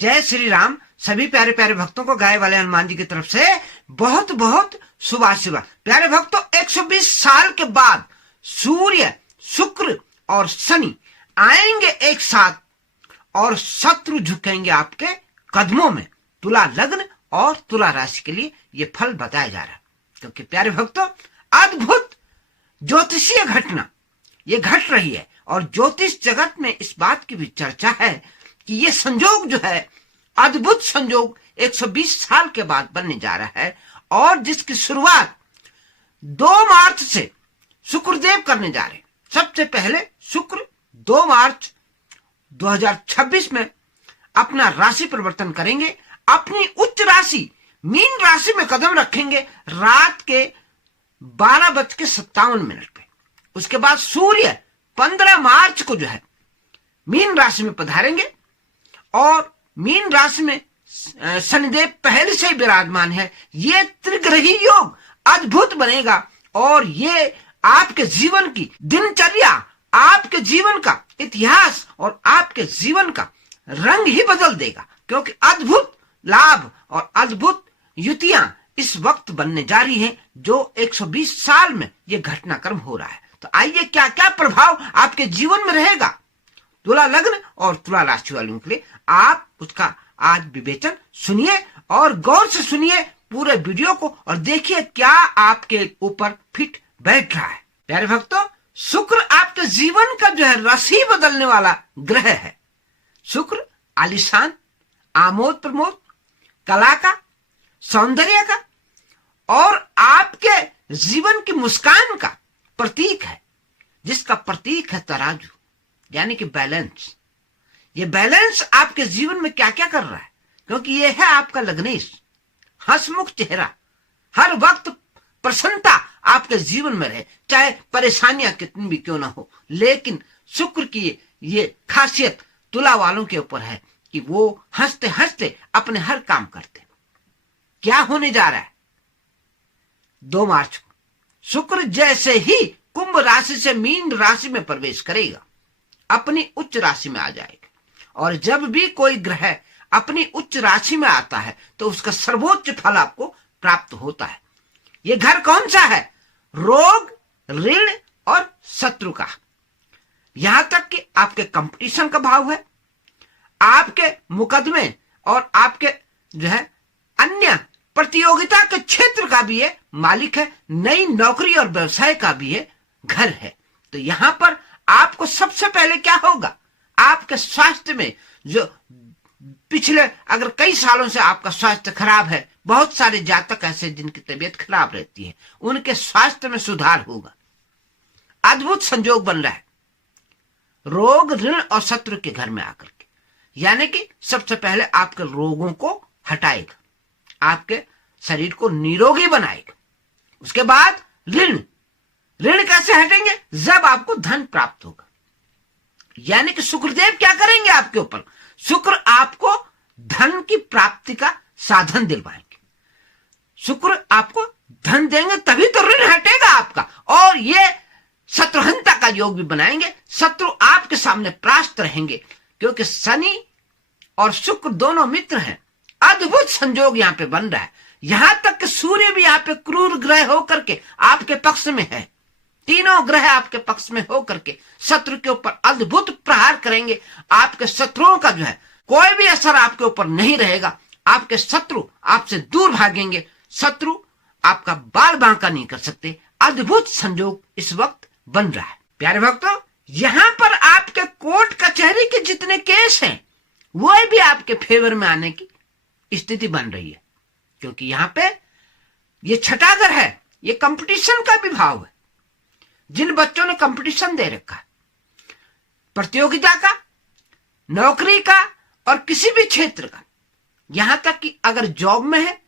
जय श्री राम। सभी प्यारे प्यारे भक्तों को गाय वाले हनुमान जी की तरफ से बहुत बहुत शुभ आशीर्वाद। प्यारे भक्तों, 120 साल के बाद सूर्य, शुक्र और शनि आएंगे एक साथ और शत्रु झुकेंगे आपके कदमों में। तुला लग्न और तुला राशि के लिए ये फल बताया जा रहा है, क्योंकि प्यारे भक्तों, अद्भुत ज्योतिषीय घटना ये घट रही है और ज्योतिष जगत में इस बात की भी चर्चा है कि ये संयोग जो है, अद्भुत संयोग 120 साल के बाद बनने जा रहा है और जिसकी शुरुआत 2 मार्च से शुक्रदेव करने जा रहे हैं। सबसे पहले शुक्र 2 मार्च 2026 में अपना राशि परिवर्तन करेंगे, अपनी उच्च राशि मीन राशि में कदम रखेंगे रात के 12:57 पे। उसके बाद सूर्य 15 मार्च को जो है मीन राशि में पधारेंगे और मीन राशि में शनिदेव पहले से ही विराजमान है। ये त्रिग्रही योग अद्भुत बनेगा और ये आपके जीवन की दिनचर्या, आपके जीवन का इतिहास और आपके जीवन का रंग ही बदल देगा, क्योंकि अद्भुत लाभ और अद्भुत युतियां इस वक्त बनने जा रही हैं जो 120 साल में ये घटनाक्रम हो रहा है। तो आइए, क्या क्या प्रभाव आपके जीवन में रहेगा तुला लग्न और तुला राशि वालों के लिए, आप उसका आज विवेचन सुनिए और गौर से सुनिए पूरे वीडियो को और देखिए क्या आपके ऊपर फिट बैठ रहा है। प्यारे भक्तों, शुक्र आपके जीवन का जो है राशि बदलने वाला ग्रह है। शुक्र आलिशान, आमोद प्रमोद, कला का, सौंदर्य का और आपके जीवन की मुस्कान का प्रतीक है, जिसका प्रतीक है तराजू, यानी कि बैलेंस। ये बैलेंस आपके जीवन में क्या क्या कर रहा है, क्योंकि ये है आपका लग्नेश, हंसमुख चेहरा, हर वक्त प्रसन्नता आपके जीवन में रहे, चाहे परेशानियां कितनी भी क्यों ना हो। लेकिन शुक्र की ये खासियत तुला वालों के ऊपर है कि वो हंसते हंसते अपने हर काम करते। क्या होने जा रहा है 2 मार्च को? शुक्र जैसे ही कुंभ राशि से मीन राशि में प्रवेश करेगा, अपनी उच्च राशि में आ जाएगा। और जब भी कोई ग्रह अपनी उच्च राशि में आता है तो उसका सर्वोच्च फल आपको प्राप्त होता है। ये घर कौन सा है? रोग, ऋण और शत्रु का। यहां तक कि आपके कंपटीशन का भाव है, आपके मुकदमे और आपके जो है अन्य प्रतियोगिता के क्षेत्र का भी ये मालिक है, नई नौकरी और व्यवसाय का भी ये घर है। तो यहां पर आपको सबसे पहले क्या होगा, आपके स्वास्थ्य में जो पिछले अगर कई सालों से आपका स्वास्थ्य खराब है, बहुत सारे जातक ऐसे जिनकी तबीयत खराब रहती है, उनके स्वास्थ्य में सुधार होगा। अद्भुत संयोग बन रहा है रोग, ऋण और शत्रु के घर में आकर के, यानी कि सबसे पहले आपके रोगों को हटाएगा, आपके शरीर को निरोगी बनाएगा। उसके बाद ऋण कैसे हटेंगे? जब आपको धन प्राप्त होगा, यानी कि शुक्रदेव क्या करेंगे आपके ऊपर? शुक्र आपको धन की प्राप्ति का साधन दिलवाएंगे। शुक्र आपको धन देंगे तभी तो ऋण हटेगा आपका। और ये शत्रुहंता का योग भी बनाएंगे, शत्रु आपके सामने परास्त रहेंगे, क्योंकि शनि और शुक्र दोनों मित्र हैं। अद्भुत संयोग यहाँ पे बन रहा है। यहां तक कि सूर्य भी यहाँ पे क्रूर ग्रह होकर के आपके पक्ष में है। तीनों ग्रह आपके पक्ष में होकर के शत्रु के ऊपर अद्भुत प्रहार करेंगे। आपके शत्रुओं का जो है कोई भी असर आपके ऊपर नहीं रहेगा। आपके शत्रु आपसे दूर भागेंगे, शत्रु आपका बाल बांका नहीं कर सकते। अद्भुत संयोग इस वक्त बन रहा है। प्यारे भक्तों, यहां पर आपके कोर्ट कचहरी के जितने केस हैं वो भी आपके फेवर में आने की स्थिति बन रही है, क्योंकि यहां पे ये छठा घर है, ये कंपटीशन का भी भाव है। जिन बच्चों ने कंपटीशन दे रखा है, प्रतियोगिता का, नौकरी का और किसी भी क्षेत्र का, यहां तक कि अगर जॉब में है,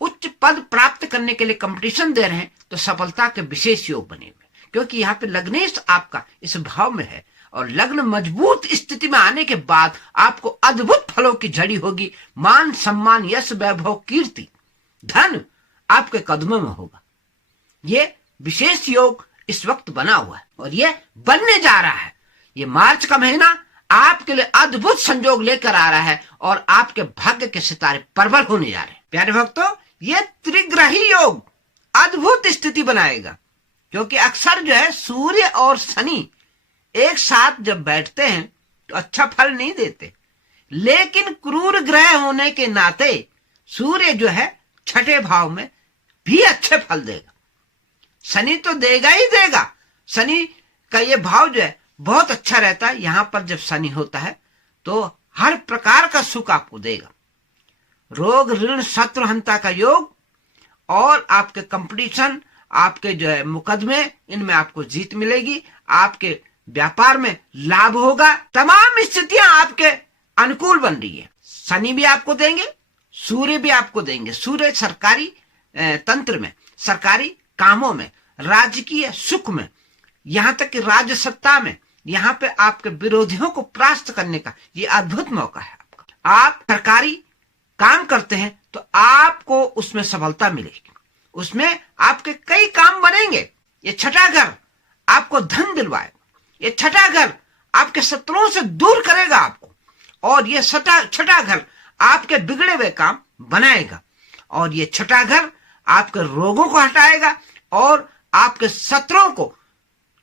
उच्च पद प्राप्त करने के लिए कंपटीशन दे रहे हैं, तो सफलता के विशेष योग बने हुए, क्योंकि यहां पे लग्नेश आपका इस भाव में है। और लग्न मजबूत स्थिति में आने के बाद आपको अद्भुत फलों की झड़ी होगी। मान, सम्मान, यश, वैभव, कीर्ति, धन आपके कदमों में होगा। ये विशेष योग इस वक्त बना हुआ है और ये बनने जा रहा है। ये मार्च का महीना आपके लिए अद्भुत संजोग लेकर आ रहा है और आपके भाग्य के सितारे प्रबल होने जा रहे हैं। प्यारे भक्तों, ये त्रिग्रही योग अद्भुत स्थिति बनाएगा, क्योंकि अक्सर जो है सूर्य और शनि एक साथ जब बैठते हैं तो अच्छा फल नहीं देते, लेकिन क्रूर ग्रह होने के नाते सूर्य जो है छठे भाव में भी अच्छे फल देगा। शनि तो देगा ही देगा। शनि का ये भाव जो है बहुत अच्छा रहता है। यहां पर जब शनि होता है तो हर प्रकार का सुख आपको देगा। रोग ऋण शत्रुहंता का योग और आपके कंपटीशन, आपके जो है मुकदमे, इनमें आपको जीत मिलेगी। आपके व्यापार में लाभ होगा। तमाम स्थितियां आपके अनुकूल बन रही है। शनि भी आपको देंगे, सूर्य भी आपको देंगे। सूर्य सरकारी तंत्र में, सरकारी कामों में, राजकीय सुख में, यहां तक कि राज्य सत्ता में, यहां पे आपके विरोधियों को परास्त करने का ये अद्भुत मौका है आपका। आप सरकारी काम करते हैं तो आपको उसमें सफलता मिलेगी, उसमें आपके कई काम बनेंगे। ये छठा घर आपको धन दिलवाएगा, ये छठा घर आपके शत्रुओं से दूर करेगा आपको, और ये छठा घर आपके बिगड़े हुए काम बनाएगा, और ये छठा घर आपके रोगों को हटाएगा और आपके शत्रुओं को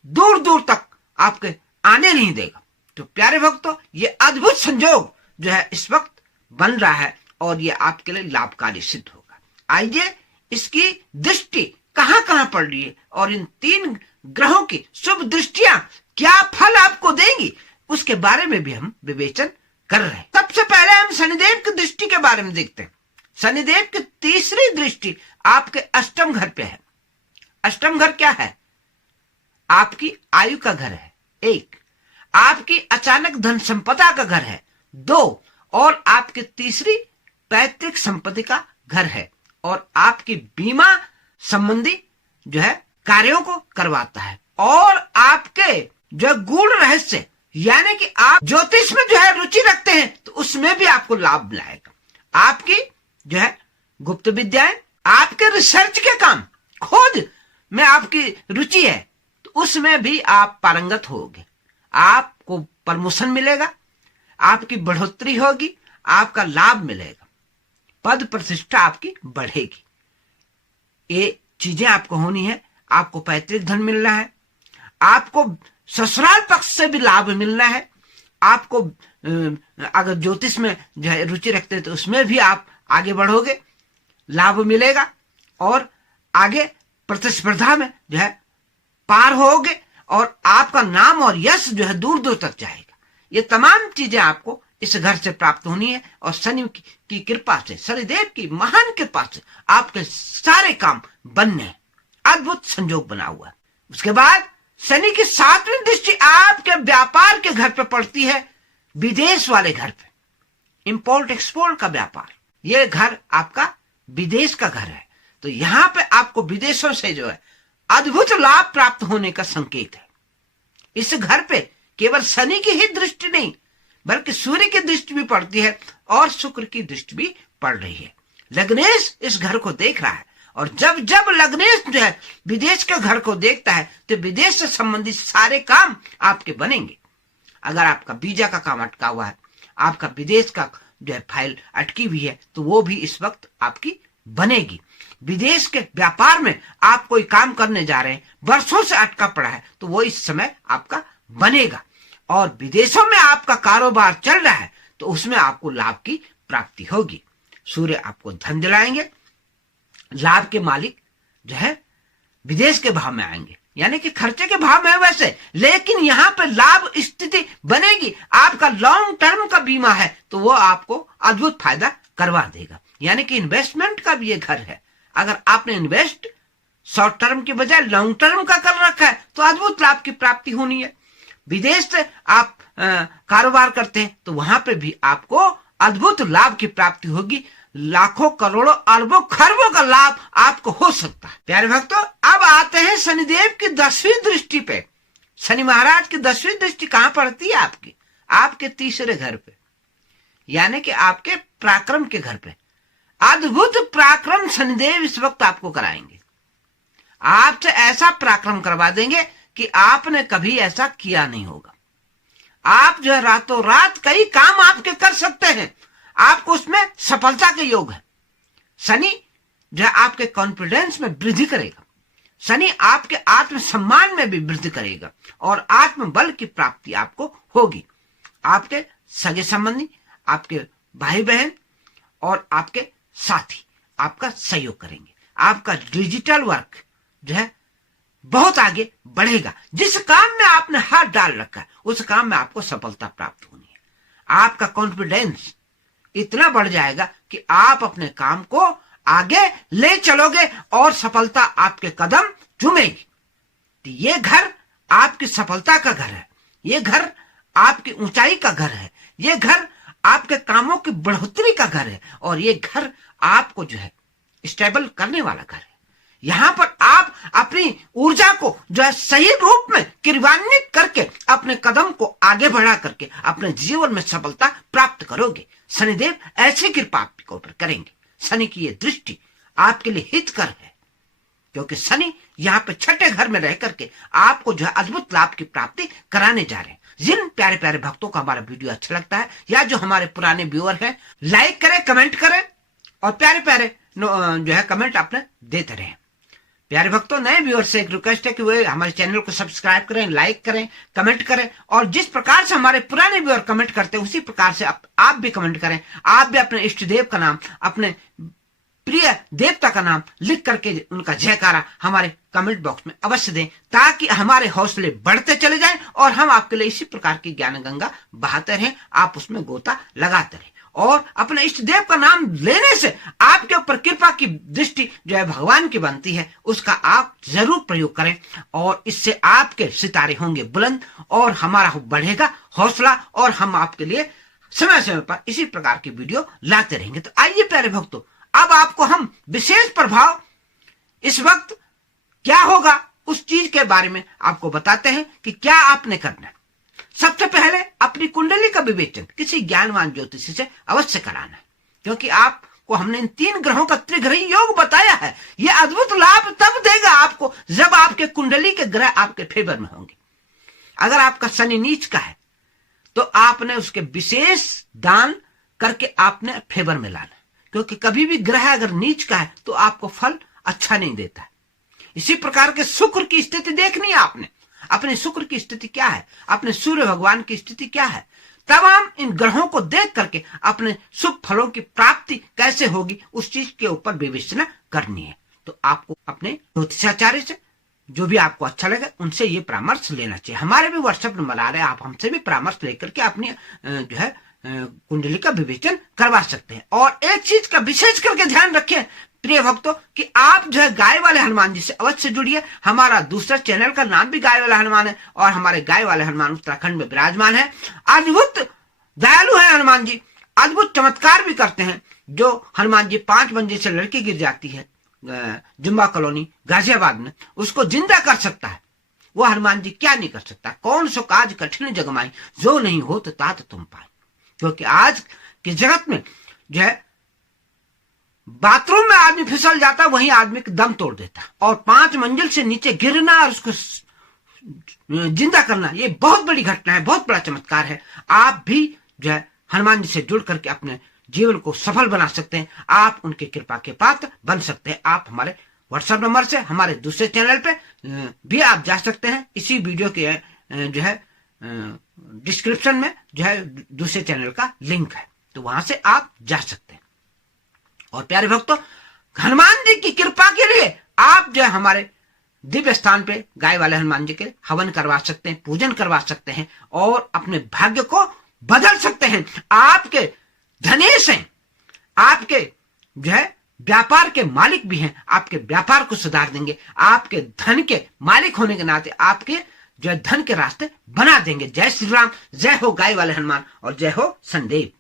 दूर दूर तक आपके आने नहीं देगा। तो प्यारे भक्तों, ये अद्भुत संजोग जो है इस वक्त बन रहा है और ये आपके लिए लाभकारी सिद्ध होगा। आइए इसकी दृष्टि कहां कहां पड़ रही है और इन 3 ग्रहों की शुभ दृष्टियां क्या फल आपको देंगी, उसके बारे में भी हम विवेचन कर रहे हैं। सबसे पहले हम शनिदेव की दृष्टि के बारे में देखते हैं। शनिदेव की तीसरी दृष्टि आपके अष्टम घर पे है। अष्टम घर क्या है? आपकी आयु का घर है 1, आपकी अचानक धन संपदा का घर है 2, और आपकी तीसरी पैतृक संपत्ति का घर है, और आपकी बीमा संबंधी जो है कार्यों को करवाता है, और आपके जो गूढ़ रहस्य यानी कि आप ज्योतिष में जो है रुचि रखते हैं तो उसमें भी आपको लाभ मिलेगा। आपकी जो है गुप्त विद्याएं, आपके रिसर्च के काम, खोज में आपकी रुचि है तो उसमें भी आप पारंगत होगे। आपको प्रमोशन मिलेगा, आपकी बढ़ोतरी होगी, आपका लाभ मिलेगा, पद प्रतिष्ठा आपकी बढ़ेगी। ये चीजें आपको होनी है। आपको पैतृक धन मिलना है, आपको ससुराल पक्ष से भी लाभ मिलना है। आपको अगर ज्योतिष में जो है रुचि रखते हैं तो उसमें भी आप आगे बढ़ोगे, लाभ मिलेगा, और आगे प्रतिस्पर्धा में जो है पार होगे, और आपका नाम और यश जो है दूर दूर तक जाएगा। ये तमाम चीजें आपको इस घर से प्राप्त होनी है, और शनि की कृपा से, शनिदेव की महान कृपा से आपके सारे काम बनने हैं। अद्भुत संजोग बना हुआ है। उसके बाद शनि की 7वीं दृष्टि आपके व्यापार के घर पे पड़ती है, विदेश वाले घर पे, इंपोर्ट एक्सपोर्ट का व्यापार। ये घर आपका विदेश का घर है, तो यहां पे आपको विदेशों से जो है अद्भुत लाभ प्राप्त होने का संकेत है। इस घर पे केवल शनि की ही दृष्टि नहीं बल्कि सूर्य की दृष्टि भी पड़ती है और शुक्र की दृष्टि भी पड़ रही है। लग्नेश इस घर को देख रहा है, और जब जब लग्नेश जो है विदेश के घर को देखता है तो विदेश से संबंधित सारे काम आपके बनेंगे। अगर आपका वीजा का काम अटका हुआ है, आपका विदेश का जो है फाइल अटकी हुई है, तो वो भी इस वक्त आपकी बनेगी। विदेश के व्यापार में आप कोई काम करने जा रहे हैं, वर्षों से अटका पड़ा है, तो वो इस समय आपका बनेगा। और विदेशों में आपका कारोबार चल रहा है तो उसमें आपको लाभ की प्राप्ति होगी। सूर्य आपको धन दिलाएंगे, लाभ के मालिक जो है विदेश के भाव में आएंगे, यानी कि खर्चे के भाव में है वैसे, लेकिन यहां पे लाभ स्थिति बनेगी। आपका लॉन्ग टर्म का बीमा है तो वो आपको अद्भुत फायदा करवा देगा, यानी कि इन्वेस्टमेंट का भी ये घर है। अगर आपने इन्वेस्ट शॉर्ट टर्म के बजाय लॉन्ग टर्म का कर रखा है तो अद्भुत लाभ की प्राप्ति होनी है। विदेश से आप कारोबार करते हैं तो वहां पे भी आपको अद्भुत लाभ की प्राप्ति होगी। लाखों करोड़ों अरबों खरबों का लाभ आपको हो सकता है। प्यारे भक्तों, अब आते हैं शनिदेव की 10वीं दृष्टि पे। शनि महाराज की 10वीं दृष्टि कहां पड़ती है? आपके तीसरे घर पे, यानी कि आपके पराक्रम के घर पे। अद्भुत पराक्रम शनिदेव इस वक्त आपको कराएंगे। आपसे ऐसा पराक्रम करवा देंगे कि आपने कभी ऐसा किया नहीं होगा। आप जो है रातों रात कई काम आपके कर सकते हैं, आपको उसमें सफलता के योग है। शनि जो है आपके कॉन्फिडेंस में वृद्धि करेगा, शनि आपके आत्मसम्मान में भी वृद्धि करेगा और आत्मबल की प्राप्ति आपको होगी। आपके सगे संबंधी, आपके भाई बहन और आपके साथी आपका सहयोग करेंगे। आपका डिजिटल वर्क जो है बहुत आगे बढ़ेगा। जिस काम में आपने हाथ डाल रखा है उस काम में आपको सफलता प्राप्त होनी है। आपका कॉन्फिडेंस इतना बढ़ जाएगा कि आप अपने काम को आगे ले चलोगे और सफलता आपके कदम चूमेगी। तो ये घर आपकी सफलता का घर है, ये घर आपकी ऊंचाई का घर है, ये घर आपके कामों की बढ़ोतरी का घर है और ये घर आपको जो है स्टेबल करने वाला घर है। यहां पर आप अपनी ऊर्जा को जो है सही रूप में क्रियान्वित करके अपने कदम को आगे बढ़ा करके अपने जीवन में सफलता प्राप्त करोगे। शनिदेव ऐसी कृपा आपके ऊपर करेंगे। शनि की ये दृष्टि आपके लिए हितकर है, क्योंकि शनि यहाँ पे छठे घर में रह करके आपको जो है अद्भुत लाभ की प्राप्ति कराने जा रहे हैं। जिन प्यारे प्यारे भक्तों का हमारा वीडियो अच्छा लगता है या जो हमारे पुराने व्यूअर हैं, लाइक करें, कमेंट करें और प्यारे प्यारे जो है कमेंट अपने देते रहें। प्यारे भक्तों, नए व्यूअर से एक रिक्वेस्ट है कि वे हमारे चैनल को सब्सक्राइब करें, लाइक करें, कमेंट करें और जिस प्रकार से हमारे पुराने व्यूअर कमेंट करते हैं उसी प्रकार से आप भी कमेंट करें। आप भी अपने इष्ट देव का नाम, अपने प्रिय देवता का नाम लिख करके उनका जयकारा हमारे कमेंट बॉक्स में अवश्य दें, ताकि हमारे हौसले बढ़ते चले जाएं और हम आपके लिए इसी प्रकार की ज्ञान गंगा बहाते रहें, आप उसमें गोता लगाते रहें। और अपने इष्ट देव का नाम लेने से आपके ऊपर कृपा की दृष्टि जो है भगवान की बनती है, उसका आप जरूर प्रयोग करें और इससे आपके सितारे होंगे बुलंद और हमारा बढ़ेगा हौसला और हम आपके लिए समय समय पर इसी प्रकार की वीडियो लाते रहेंगे। तो आइए प्यारे भक्तों, अब आपको हम विशेष प्रभाव इस वक्त क्या होगा उस चीज के बारे में आपको बताते हैं कि क्या आपने करना है। सबसे पहले अपनी कुंडली का विवेचन किसी ज्ञानवान ज्योतिषी से अवश्य कराना है, क्योंकि आपको हमने इन 3 ग्रहों का त्रिग्रही योग बताया है। यह अद्भुत लाभ तब देगा आपको जब आपके कुंडली के ग्रह आपके फेवर में होंगे। अगर आपका शनि नीच का है तो आपने उसके विशेष दान करके आपने फेवर में लाना, क्योंकि कभी भी ग्रह अगर नीच का है तो आपको फल अच्छा नहीं देता है। इसी प्रकार के शुक्र की स्थिति देखनी है आपने, अपने शुक्र की स्थिति क्या है, अपने सूर्य भगवान की स्थिति क्या है, तब हम इन ग्रहों को देख करके अपने शुभ फलों की प्राप्ति कैसे होगी उस चीज के ऊपर विवेचना करनी है। तो आपको अपने ज्योतिषाचार्य से जो भी आपको अच्छा लगे उनसे ये परामर्श लेना चाहिए। हमारे भी व्हाट्सएप नंबर आ रहे हैं, आप हमसे भी परामर्श लेकर के अपनी जो है कुंडली का विवेचन करवा सकते हैं। और एक चीज का विशेष करके ध्यान रखें प्रिय भक्तों कि आप जो है गाय वाले हनुमान जी से अवश्य जुड़िए। हमारा दूसरा चैनल का नाम भी गाय वाला हनुमान है और हमारे गाय वाले हनुमान उत्तराखंड में विराजमान है। अद्भुत दयालु है हनुमान जी, अद्भुत चमत्कार भी करते हैं। जो हनुमान जी 5 मंजिल से लड़की गिर जाती है जुम्बा कॉलोनी गाजियाबाद में, उसको जिंदा कर सकता है। वो हनुमान जी क्या नहीं कर सकता। कौन सो काज कठिन जगमाई, जो नहीं हो तो तात तुम पाए। क्योंकि आज के जगत में जो है बाथरूम में आदमी फिसल जाता है, वहीं आदमी का दम तोड़ देता है। और 5 मंजिल से नीचे गिरना और उसको जिंदा करना, ये बहुत बड़ी घटना है, बहुत बड़ा चमत्कार है। आप भी जो है हनुमान जी से जुड़ करके अपने जीवन को सफल बना सकते हैं, आप उनकी कृपा के पात्र बन सकते हैं। आप हमारे व्हाट्सएप नंबर से हमारे दूसरे चैनल पे भी आप जा सकते हैं। इसी वीडियो के जो है डिस्क्रिप्शन में जो है दूसरे चैनल का लिंक है, तो वहां से आप जा सकते हैं। और प्यारे भक्तों, हनुमान जी की कृपा के लिए आप जो है हमारे दिव्य स्थान पे गाय वाले हनुमान जी के हवन करवा सकते हैं, पूजन करवा सकते हैं और अपने भाग्य को बदल सकते हैं। आपके धनेश हैं, आपके जो है व्यापार के मालिक भी हैं, आपके व्यापार को सुधार देंगे। आपके धन के मालिक होने के नाते आपके जो है धन के रास्ते बना देंगे। जय श्री राम, जय हो गाय वाले हनुमान और जय हो शनिदेव।